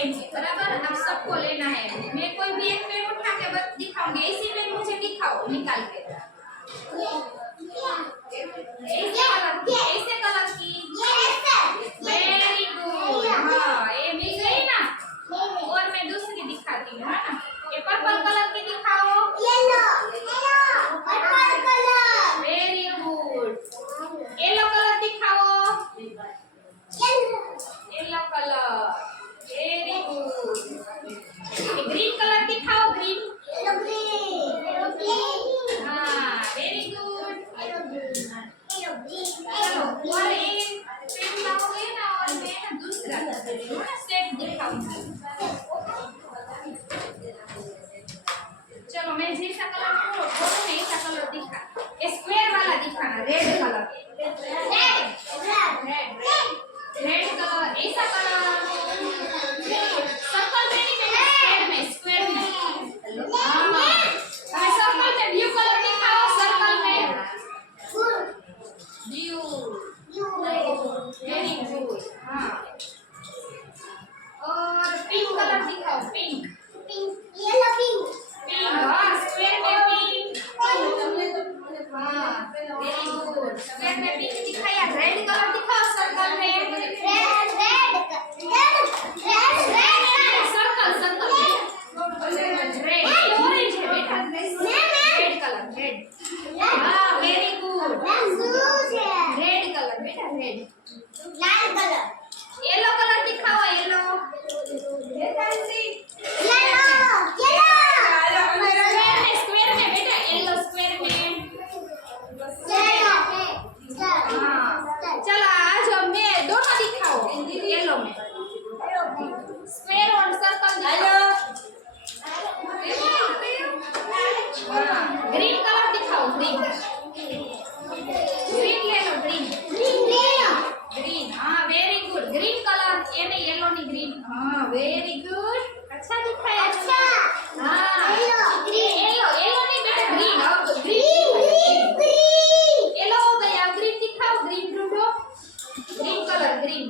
Pen है बराबर। अब सबको लेना है। मैं कोई भी एक पेन उठा के बस दिखाऊंगी, इसी में मुझे दिखाओ निकाल के। ऐसे कलर की वेरी गुड। हाँ ये मिल गई ना। और मैं दूसरी दिखाती हूँ है ना। ये पर्पल कलर की दिखाओ। Purple colour very good. Yellow colour दिखाओ। Yellow colour very good. Green colour दिखाओ। ग्रीन हाँ वेरी गुड। चलो और एक पेन लाओगे ना और मैं ना दूसरा सेट दिखाऊंगी। चलो मैं जैसा कलर बोलूं मैं ऐसा कलर दिखा। ये स्क्वायर वाला दिखाना रेड कलर। रेड कलर ऐसा कलर। सर्कल में नहीं मैं स्क्वायर में हाँ हमें सर्कल में ब्लू कलर दिखाओ। सर्कल में ब्लू वेरी गुड। हाँ और पिंक कलर दिखाओ। पिंक पिंक हाँ स्क्वायर में पिंक हाँ वेरी गुड। स्क्वायर में पिंक दिखाया। रेड कलर दिखाओ। सर्कल में सर्कल रेड ऑरेंज है बेटा। रेड कलर रेड हाँ वेरी गुड। रेड कलर बेटा रेड। येलो कलर दिखाओ। येलो स्क्वायर में बेटा। येलो स्क्वायर में हाँ चलो आज मैं दोनों दिखाओ। येलो में स्क्वायर और सर्कल दिखाओ। हाँ ग्रीन कलर दिखाओ। ग्रीन ग्रीन ले लो। ग्रीन ग्रीन हाँ वेरी गुड। ग्रीन कलर ये नहीं येलो नहीं ग्रीन हाँ वेरी गुड। अच्छा दिखाया। अच्छा हाँ येलो येलो नहीं बेटा ग्रीन। अब ग्रीन येलो हो गया। ग्रीन दिखाओ। ग्रीन ढूंढो। Green colour green